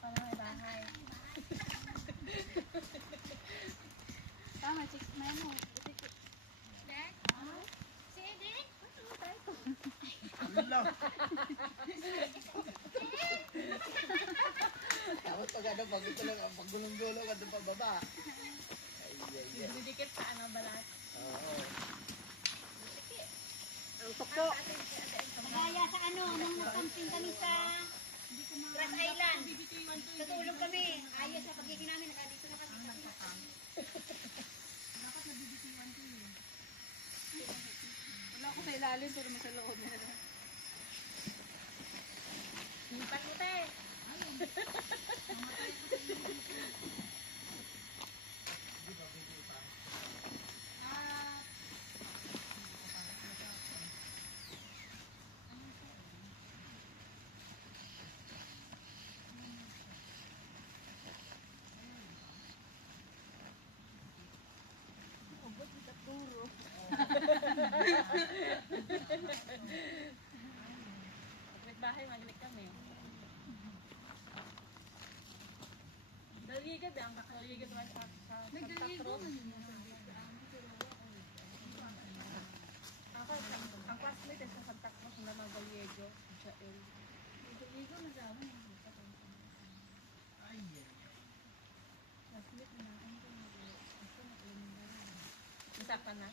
pa na may bahay. Tama, chicks na yan mo. Dek? Si Edek? Ano? Tapos pag ano, pag ito lang, pag gulong-gulong, ano pa baba. Ay. Didikit sa ano, balat. Oo. Ang tukso. Magaya sa ano, nung nagkamping kami sa Grass Island. Tutulog kami. Ayos sa pagiging namin, nakadito na kami. Dapat nabibitiwan ko yun. Wala ako sa ilalim, pero may sa loob na. Lipat mo, te. Kapit bahay, magalik kami. Daligid ang kakaligid naman sa Santa Cruz. Ang classmate sa Santa Cruz na mga Gallego, Jael. Gallego na dami. Classmate na ako. Isa pa na?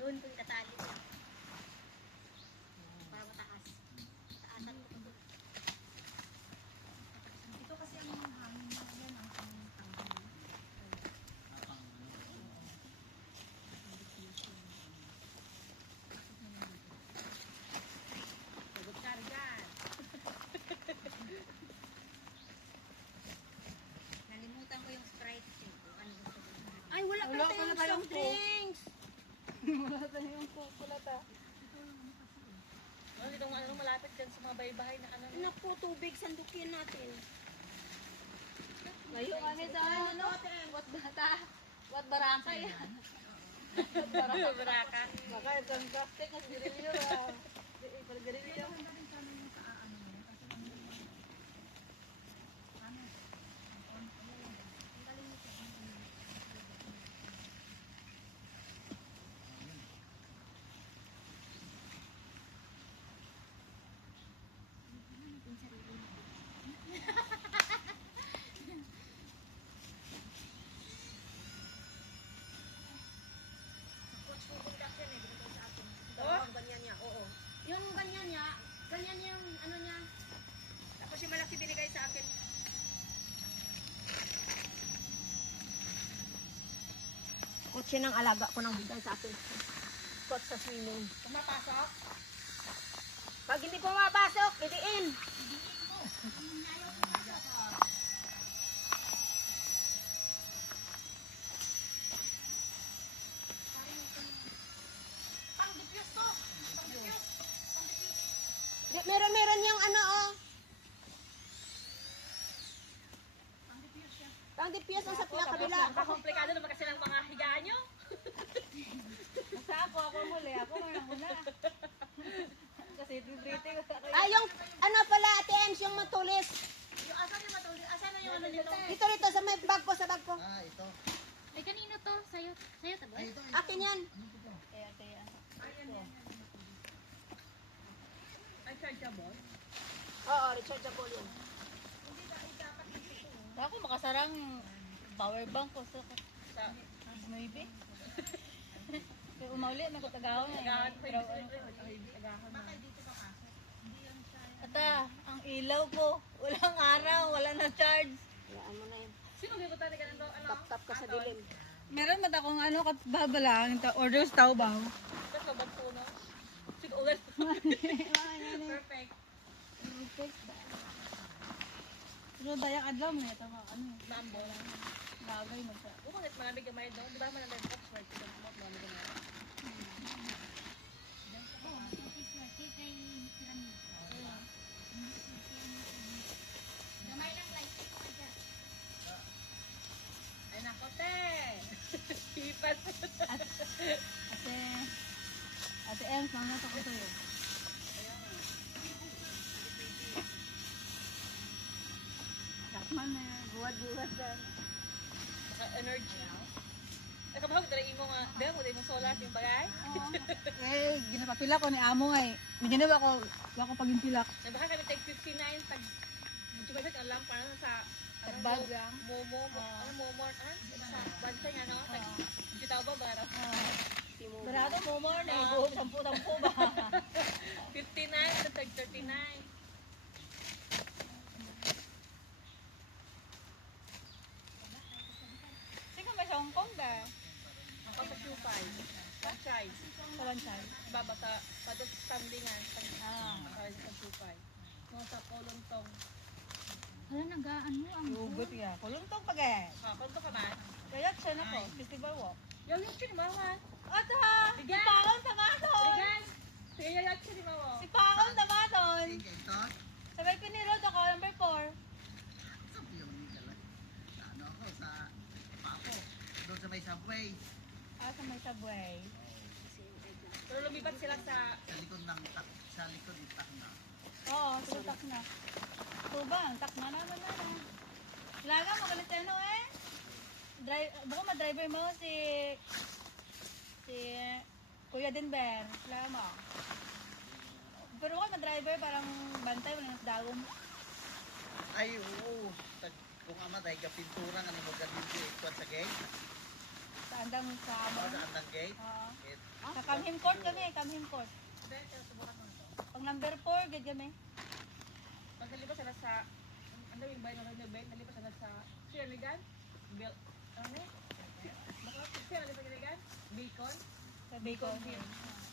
Doon kung katali siya. Para mataas. Taasan ko doon. Ito kasi ang hangin na yan ang tanggal. Sagot ka rin. Nalimutan ko yung Sprite. Ano gusto ko? Ay, wala pala tayong drinks! Wala tayong kukulata. Ano dito ano malapit dyan sa mga bahay-bahay na ano. Naku, tubig, sandukin natin. Layo kami sa ano, what baraka yan? Baraka. Baka itong plastic at girilyo. Girilyo. Yung ganyan niya, ganyan yung ano niya. Tapos yung malaki binigay sa akin. Kotse ng alaga ko nang bigay sa akin. Kot sa swimming. Pumapasok? Pag hindi pumapasok, idiin. Meron yung ano oh. Pang DPS ang sa kabila. Komplikado naman kasi ng mga higaan nyo. Basta ako muli. Ako mayroon ko na. Kasi breathing ko. Ay, yung ano pala, Ate Ems, yung matulis. Yung asan yung matuloy? Asan na yung ano nito? Dito, sa may bag ko, sa bag ko. Ah, ito. Ay, kanino to? Sa'yo tabi? Ay, ito. Akin yan. Kaya. Ay, chargeable? Oo, rechargeable yun. Ako makasarang power bank ko sa maybe. Kaya umauli na ko tagahon na. Agahan pa Pero yung ano, agahan na. ata, ang ilaw ko, walang araw, wala na charge. Hayaan mo na yun. Sino may butani ka nito? Ano? Tap-tap ka sa dilim. Meron man akong ano, babalang, order sa Taobao. Tapos mabag po, no? Sige, ulan. Perfect. Pero dayak adlaw mo ito, ano, Mambo lang. bagay mo siya. Kung ulit malamig gamay doon, di ba malamig box? Right, ito malamig gamay. Ay, nako, te! Hipat. Ate Ems, mga nasa ko sa'yo. man na buwad-buwad na. Energy. Nakabahog tara imo nga, dahil mo din solar yung bagay. Eh, ginapapila ko ni amo nga eh. Medyo na ako, wala ko pag-impilak. Nabaha ka na take 59 tag medyo ba sa alam para sa Tagbag lang. Momo, ano momo, sa bansa nga no? Tag medyo tao ba bara? Barado mo mo na, sampu-sampu ba? 59 at tag 39. Sige, may sa Hong Kong ba? Ako sa Q5. Franchise. Sa Lansay. Baba sa patot standingan Ah. sa Q5. Mo sa Kolontong. Wala nagaan mo ang Hugot ya. Kulungtong pag eh. Konto ka man? Kaya siya na ko, festival walk. Yung yun mawan. Ata! Si Paon Tamaton! Ligan. Sige yung yun ni mawo. Si Paon Tamaton! Sige, ito. Sabay ko ni Rod ako, number 4. Sa Piyoni ka lang. Sa ano ako, sa Papo. Doon sa may subway. Ah, sa may subway. Pero lumipat sila sa Sa likod ng sa likod ng takna. Oo, tutak na. Tubang, tak na naman na. Laga, magalit ano eh. Baka ma-driver mo si Kuya Denver. Laga mo. Pero kung ma-driver, parang bantay, wala nang dagom. Ay, oo. Kung amatay ka pintura nga ni mo ganun ikuan sa gate. Sa andang sa O amon. sa andang gate. Oo. It- Sa Kamhim Court kami, Kamhim Court. Pag number 4, gid kami. pag nalipat sila sa ano yung bayan ng Bay, nalipat sila sa Sierligan. Bill ano? Baka siya nalipat sa Sierligan? Bacon. Sa Bacon. Hill.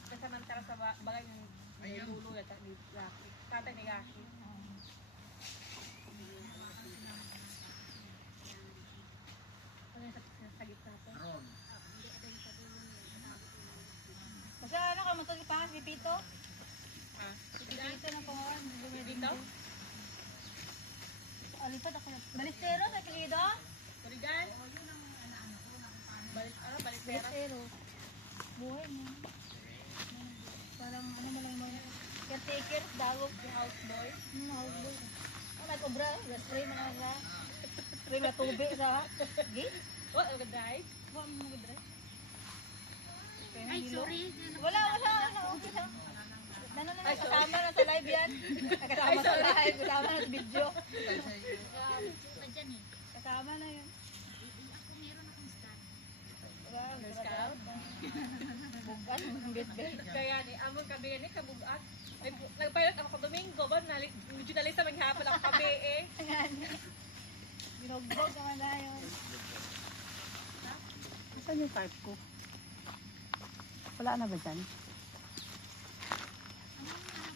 Kasamantala sa bagay ng Ayun. lulo at ni Gaki. Tatay ni Gaki. Ano yung sa gitna po? Ron. Kasi ano ka, matuli pa si Pito? Ah, Si Pito na pangalan. dito? Alipat ako. Balistero sa Kilido? Sierligan? Balik pera. Balistero. Buhay mo. Parang ano mo lang mga caretaker, dagok. Houseboy. Houseboy. Oh, nag-obra. Spray mo na sa. Spray na tubig sa gate. What a guy. Huwag mo mag-obra. Ay, sorry. Wala. Okay lang. Kasama na sa live yan. Kasama sa live. Kasama na sa video. Pa dyan eh. Kasama na yun. Ako meron akong stand. Scout. Bukas, bit-bit. Kaya ni amon kami ni kabugat. Nagpayot ako ka Domingo ba medyo nalista maghapon ako kami eh. Binugbog naman na yun. Saan yung card ko? Wala na ba dyan?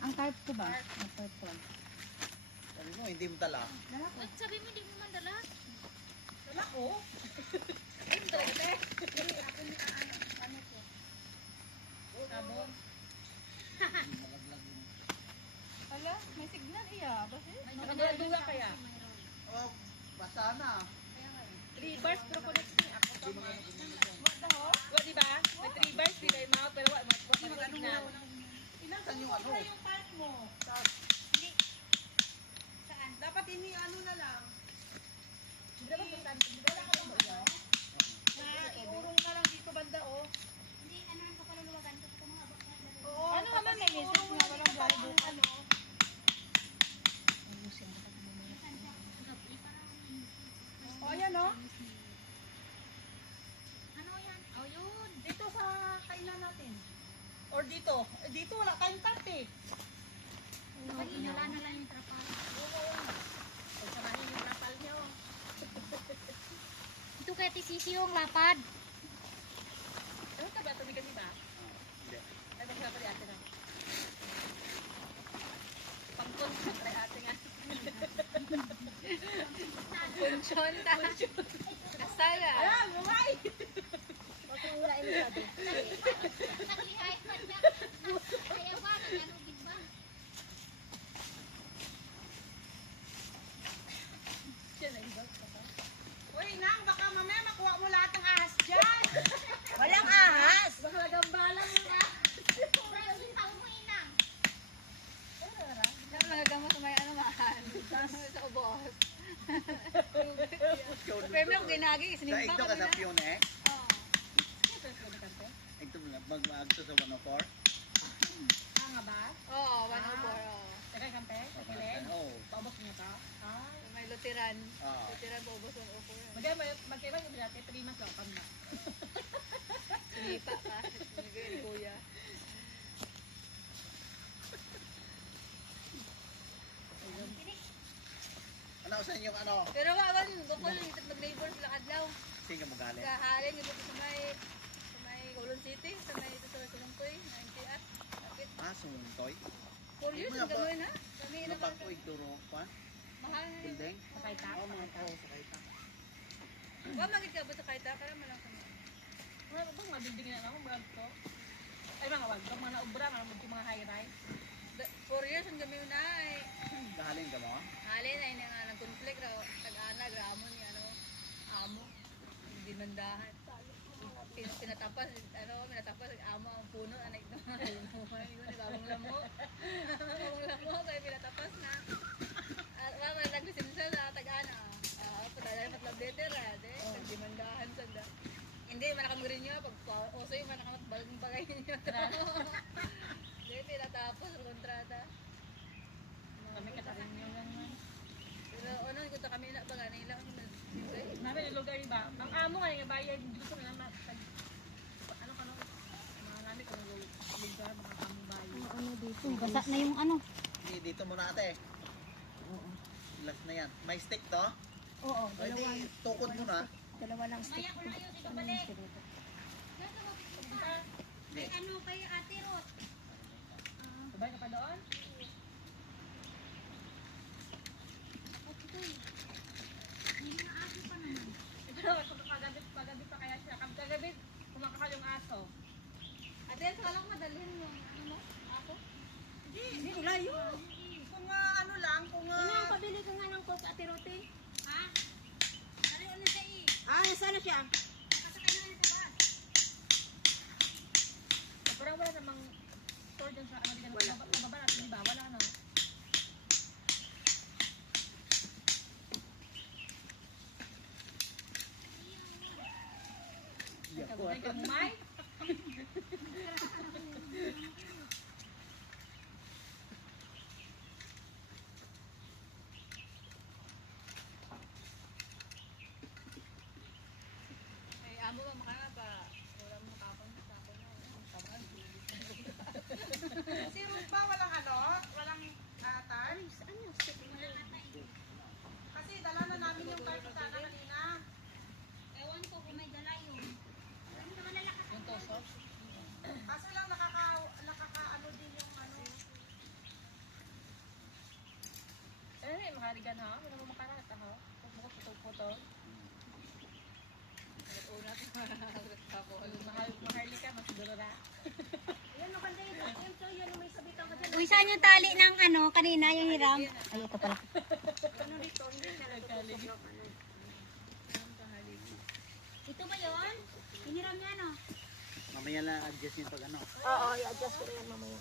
Ang card ko ba? Ang card ko lang. Sabi mo, hindi mo dala. At sabi mo, di mo mandala. Wala ko. Ano talaga te? Sabon. Hala, may signal iya. Basi? Nakadula kaya. Oh, basta na. 3 bars pero connect ni ako pa mga. What the ho? Wa di ba? May 3 bars di kay mao pero wa signal. Saan yung ano? part mo. Saan? Dapat ini ano na lang. Hindi ba wala ka lang iurong na lang dito banda oh. Hindi, ano ang kapaluluwagan ko sa mga bakit. Oo. Ano naman may message nga walang vlog bukas? Ano? Oh, ayan oh. Ano yan? Oh, yun. Dito sa kainan natin. Or dito. Dito wala kayong tarte. Wala na lang yung trapal. Samahin yung rapal niyo. Ito kaya tisisi yung lapad. Ano ka ba? Tumigan di ba? Hindi. Ay, magkakapa di ate na. Pang-consult ay ate nga. Punchon ta. Kasaya. Alam, mamay! Naklihay pa niya. Kaya ba? Nanganugid ba? Siya na iba. Uy, Nang, baka mamaya makuha mo lahat ng ahas dyan. Walang ahas! Baka nagambalan mo na. Yung tao mo inang. Nagagamot sa may ano mahal. Sa ubos. lagi, Sa sinimba ito ka kami sa na. piyon eh. Oo. Ito yung pwede kante. Ito mo lang, magmaagto sa 104. Ah, nga ba? Oo, 104. Oo. Teka, kante? Sa kilid? Oo. Paubos niya to? Ay. So, may Lutheran. Ah. Lutheran po ubos 104. Magkaiba yung dati, 3 months lang kami na. Sinipa ka. Sinigay ni Kuya. Ano sa inyong ano? Pero wawan, bukol, mag-neighbors lang adlaw. Sige mo galing. Kahalin, ito sa may Colon City, sa may ito sa Sumungkoy, 90 at. Kapit. Ah, sumuntoy. 4 years Mga ang ba- gano'n na. Kami Ano na pa ko igturo pa? mahal na yun. Building? Sakay ta? Oo, mga tao sa kaita. Wa magiging ka ba sa kaita? Para malang kami. Wala ba mga building na ako, mga to? Ay, mga wag, mga naubra, mga high-rise. 4 years ang kami na ay. Galing ka mo? Halin ay nga nang conflict raw. Tag-ana, gramo ni ano, amo. Hindi mandahan. Pinatapas, minatapas ang amo ang puno, anak ito. Yun, nagawang lamo. Nagawang lamo, kaya pinatapas na. At wala, nag-lisensa sa tag-ana. Padala na matlab letter, hindi mandahan sanda. Hindi, manakam rin niya. Pag usoy, manakamat balang bagay niya. Hindi, pinatapos ang kontrata. Kami katarin nyo lang man. Pero ano, ikuta kami na baga nila. Namin yung lugar iba. Ang amo nga yung bayad, hindi ko nila ano ka no? Mga namin kung lugar, mga among bayad. Ano dito? Basa na yung ano. Hindi, dito muna ate. Last na yan. May stick to? Oo, Pwede tukod mo na. Dalawa lang stick. Hindi. Ano kay Ate Rot? Sabay ka pa doon? Ito, kagabi pa kaya siya. Kagabi, kumakakal yung aso. Ate, kala ko madalhin yung ano mo? Ako? Hindi, layo. Kung ano lang, kung Ano, pabili ka nga ng Coke, Ate Rote? Ha? Ano siya Ah, saan na siya? Kasakay na sa bus. Parang wala namang store dyan sa ano din. Mababa natin, di ba? Wala ano. Kagulay ka mo, Mike? Ay, amo ba makanga pa? Wala mo kapang sa ako na. Kapag. Si Ruth ba walang ano? Walang atar? Kasi dala na namin yung kartutana kanina. Ewan ko kung may dala yun. Ano naman lalakas? Yung tosok. Kaso lang nakaka-ano din yung ano. Eh, makarigan ha? Wala mo makarat ha? Bukod putol-putol. Una ko. Maharli ka, mas durura. Uy, saan yung tali ng ano, kanina yung hiram? Ay, ito pala. Ito ba yun? Hiniram niya, no? mamaya lang adjust yung pag ano. Oo, i-adjust ko na yan mamaya.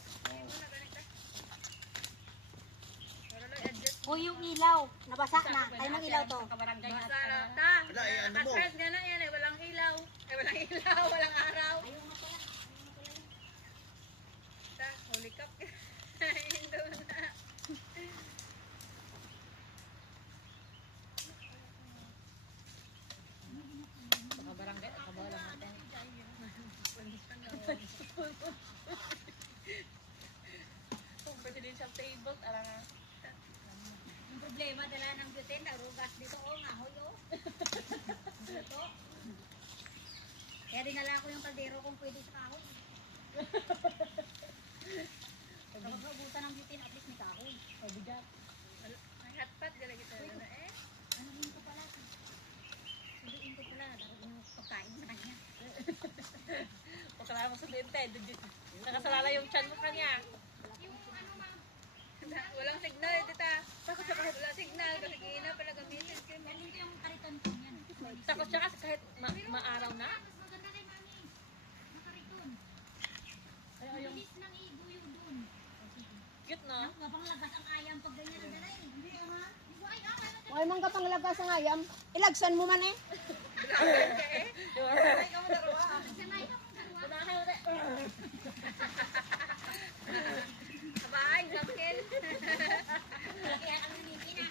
O yung ilaw. Nabasa na. Tayo ng ilaw to. Kabarangay na. Basta na ta. Wala, eh, ano mo? Nakastress nga na yan eh. Walang ilaw. Eh, walang ilaw. Walang araw. Ayaw nga pala. Ta, holy cup. Indo na. Kabarangay, kabawa lang natin. Kung presidential table, alam nga. Yung problema, dala ng butane, narugas dito. Oo nga, hoyo. Dito. Kaya dinala ko yung kaldero kung pwede sa kahoy. Kapag nabutan ng butane, at least may kahoy. Pabigat. Ang hotpot. Gala kita na eh. Ano rin ko pala? Sabihin ko pala, darating yung pagkain sa kanya. Huwag ka lang sabihin tayo. Nakasalala yung chan mo kanya. Walang signal eh, tita. Walang signal. Kasi kina pala gamitin. Galing ko yung kariton ko yan. Takot siya kasi kahit maaraw na. Mas maganda kay mami. Makariton. Ay, yung Bilis ng ibuyo dun. cute, no? Mapang labas ang ayam pag ganyan ang dala eh. Hindi ama. Ay, Huwag mong kapanglagas ang ayam. Ilagsan mo man eh. Ay, kamu darawa. Unahan mo tayo. Sabay, sakil. Kaya ang naniti na.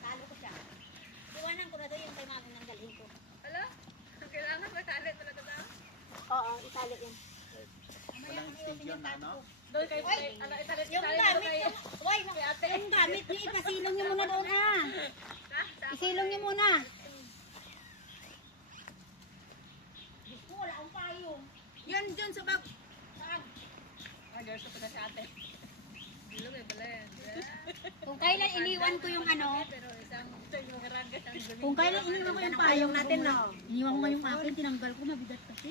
Talo ko siya. Iwanan ko na doon yung kay mami nang dalhin ko. Ala, kailangan matali talaga na. Oo, itali yan. Walang station na, no? Doon kayo, ano, italit Yung doon gamit kayo. yung, Uy, yung gamit niyo, ipasilong niyo muna doon ah. Ha? Isilong niyo muna. Diyos ko, wala akong payong. Yan dyan sa bag. Ah, girls, ito na si ate. Dilo may pala yan. Kung kailan iniwan ko yung ano, Pero isang kung kailan iniwan ko yung payong natin na. Iniwan ko yung akin, tinanggal ko, mabigat kasi.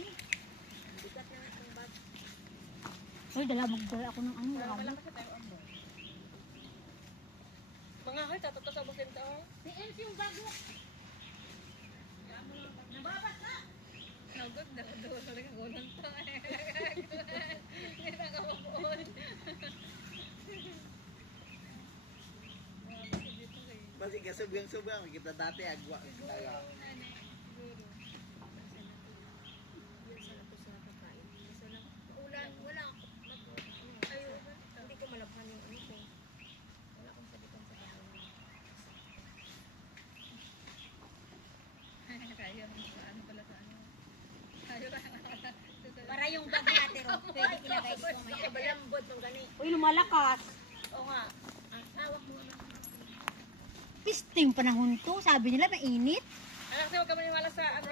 Uy, magdala ako ng ano. Wala kasi tayo ang mo. Mga hoy, tatatos ang bukin to. Si Enz yung bago. nagod na doon talaga gulong to. Hindi na kapapuon. Basi ka subyang-subyang, kita dati agwa. Tayo. Ulan, wala. Hindi ko malabhan yung ano ko. Wala akong sabitan sa bahay. Kaya, ano pala sa ano. Kaya Para yung bag natin, oh, pwede ilagay dito mamaya. Balambot ng gani. Uy, lumalakas. Oo nga. Hawak mo na. Piste yung panahon to. Sabi nila mainit. Anak, huwag ka maniwala sa ano.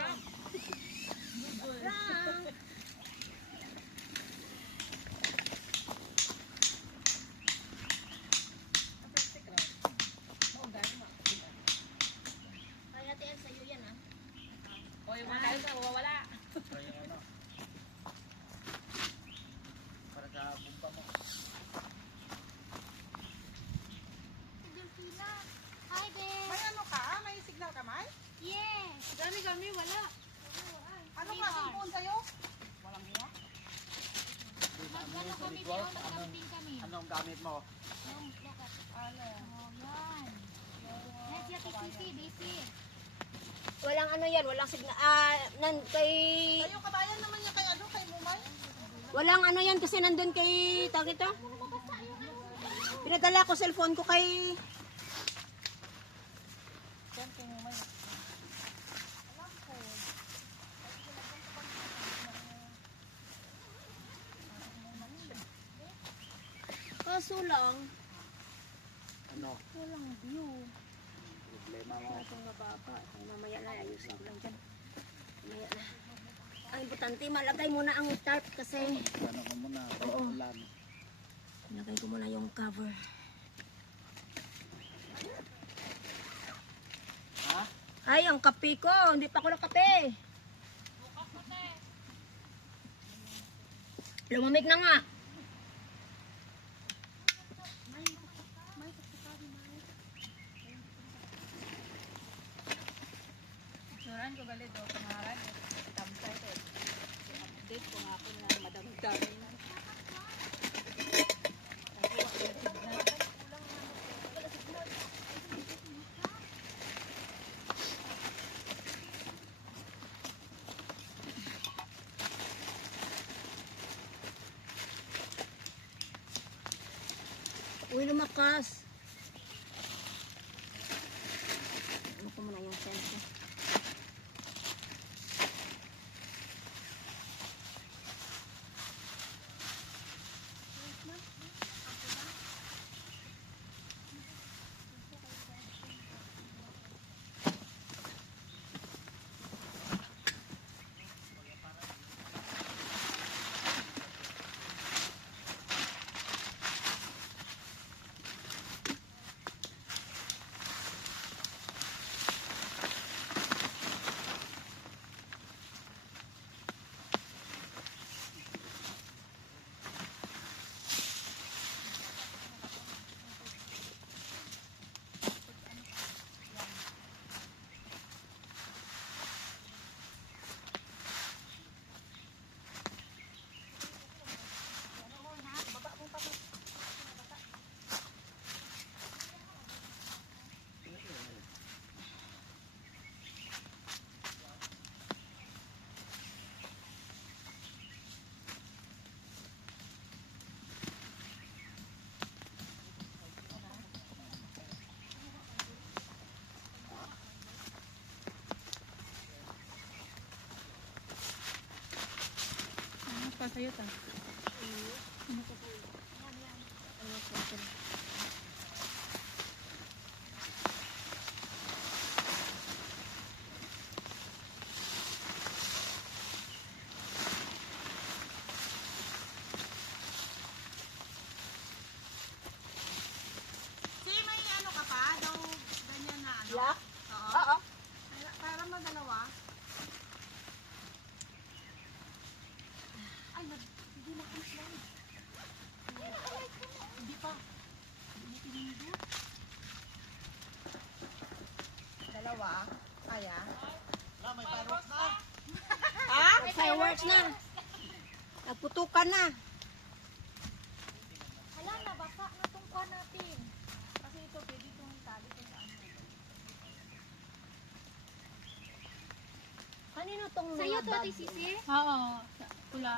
Kaya tiyan sa'yo yan ah. O yung mga kayo na mawawala. Kaya ano? Para sa bumpa mo. Delfina. Hi there. May ano ka? May signal ka, May? Yes. Gami, wala. Ano klaseng phone sa'yo? Walang hiya? Ano kami dito, nag-camping kami. Anong gamit mo? Ano? Yan. Nandiya busy. Walang ano yan, walang signal. Kay Kayo kabayan naman niya kay ano, kay Mumay? walang ano yan kasi nandun kay tawag ito. Pinadala ko cellphone ko kay kaso lang, Ano? walang view. Problema mo. Itong mababa. Ay, mamaya na, ayusin ko lang dyan. Mamaya na. Ang importante, malagay muna ang tarp kasi Ano ka muna? Oo. Ulan. malagay ko muna yung cover. Ha? Ay, ang kape ko. Hindi pa ako nakape. Lumamig na nga. Suran ko galit o pangalan. Tamsay ko. I-update ko nga ako na madamdami na. Uy, lumakas. Ano ko muna yung sense. Sa'yo ta. Si may ano ka pa? Daw ganyan na ano? Black? Oo. Oo. Para madalawa. Ay, hindi na ang slide. Hindi pa. Hindi pinindot. Dalawa. Kaya? Wala, may fireworks na. Ha? Fireworks na. Nagputukan na. Hala, nabasa na tong kuha natin. Kasi ito, pwede itong tali kung ano. Kanino tong Sa'yo mga to, bag? Ate Sisi? Oo. Pula.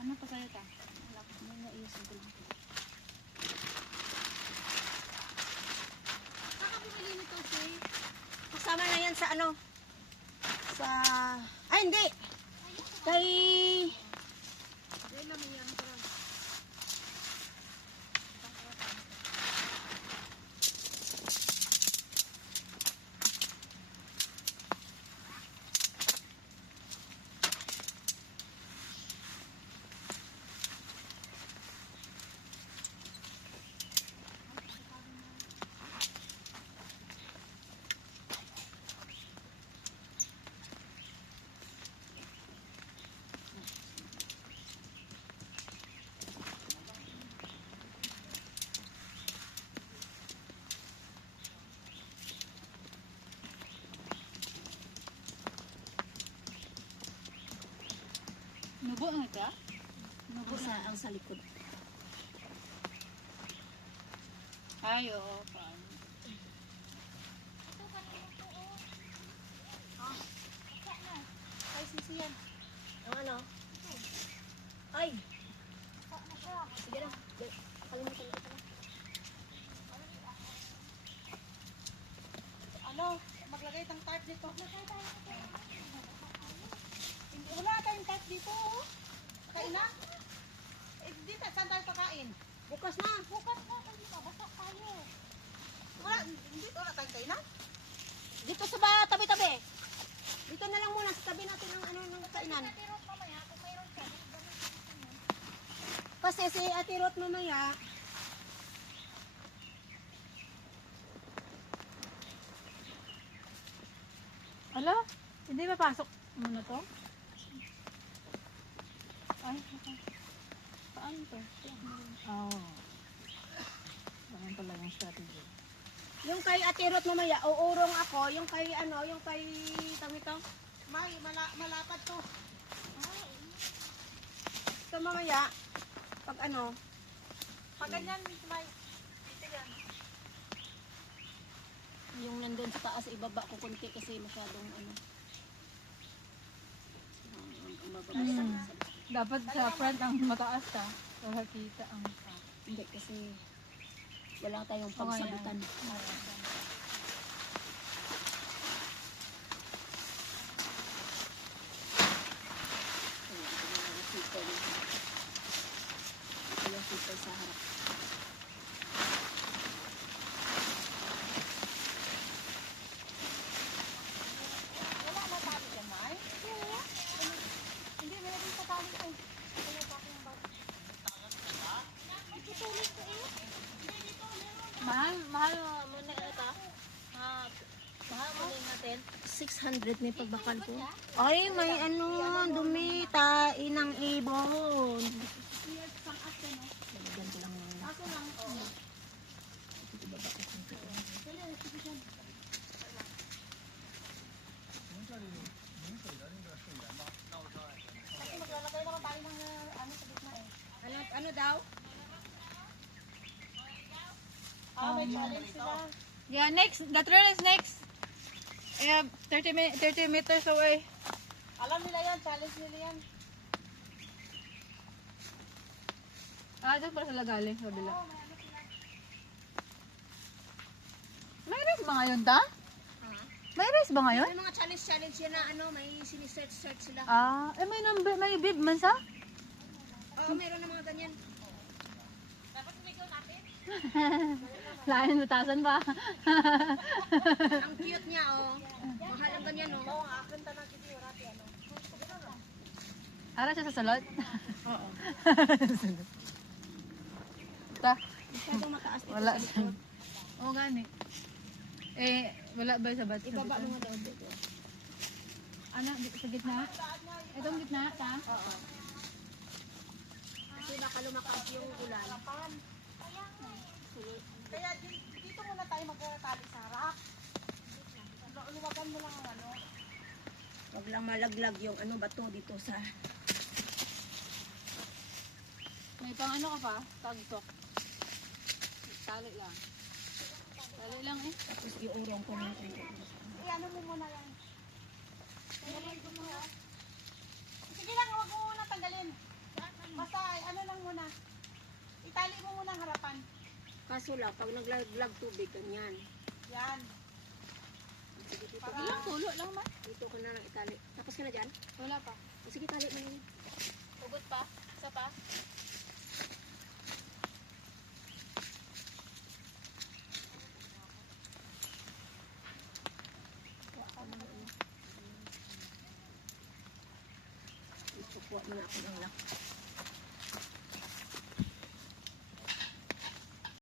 Ano pa sa'yo ta? Wala ko. May naisip ko lang. Saan ka bumili nito, Si? Kasama na yan sa ano? Sa... Ay, hindi! Kay... Nubo nga ka? Nubo Ang na. sa, ang sa likod. Ay, oo. Paano? Ay, Sisi yan. Ang ano? Ay! Sige na. Kalimutan na ito. Ano? Maglagay ng type dito. Wala tayong type dito. Oh. Kain na? Eh, dito, saan tayo pakain? Bukas na! Bukas na, kasi mabasa tayo. Wala, dito wala tayong kainan. Dito sa tabi-tabi. Dito na lang muna sa tabi natin ng ano ng kainan. Pero mamaya, kung mayroon ka, Kasi si Ate Ruth mamaya, Ala? Hindi ba pasok muna to? Ay, okay. Paano to? Oo. Oh. Ganun pala yung strategy. yung kay Ate Ruth mamaya, uurong ako, yung kay ano, yung kay Tamito. May, malapad to. So mamaya, pag ano, Pag ganyan, may, dito yan. yung nandun sa taas, ibaba ko konti kasi masyadong ano. Ang mababa sa Dapat sa front ang mataas ta. Para kita ang Hindi kasi wala tayong Okay na. pagsabutan. Ito yung super sa harap. Wala na tali dyan, May. Hindi, meron pa tali ko. Wala pa akong bag. mahal mo na ito. Mahal mo na natin. 600 may pagbakal ko. Ay, may ano, dumi, tain ng ibon. Lagyan ko lang ng... Ako lang, oo. Kasi maglalagay naman tayo ng ano sa gitna eh. Ano daw? May challenge sila. Yeah, next. The trail is next. Yeah, 30 meters away. Alam nila yan, challenge nila yan. Doon para sila galing sa kabila. Mayroon mga yun ta? May race ba ngayon? May mga challenge yan na ano, may sinisearch sila. Ah, eh may number, may bib man sa? Oo, meron na mga ganyan. Lain butasan pa. Ang cute niya, oh. Mahal ang ganyan, oh. Ara siya sa salot? Oo. Ta, Masyadong mataas dito wala sa siya. likod. Oo gani. Eh, wala ba sa bat? Ibaba mo nga daw dito. Ano, sa gitna? Itong gitna, ta? Oo. Kasi baka lumakas yung ulan. Kaya dito muna tayo magkatali sa harap. Luwagan mo lang ang ano. Huwag lang malaglag yung ano bato dito sa... May pang ano ka pa? Tagtok. Tali lang. Tali lang eh. Tapos iurong ko natin. Iano mo muna yan. Sige lang, huwag mo muna tanggalin. Basta ano lang muna. Itali mo muna ang harapan. Kaso lang, pag naglaglag tubig, ganyan. Yan. Sige, dito Para- ka. Ilang tulo lang man? Dito ka na lang itali. Tapos ka na dyan? Wala pa. Sige, tali mo na yun. Ugot pa? Isa pa? Ikukuha mo na ako ng lock.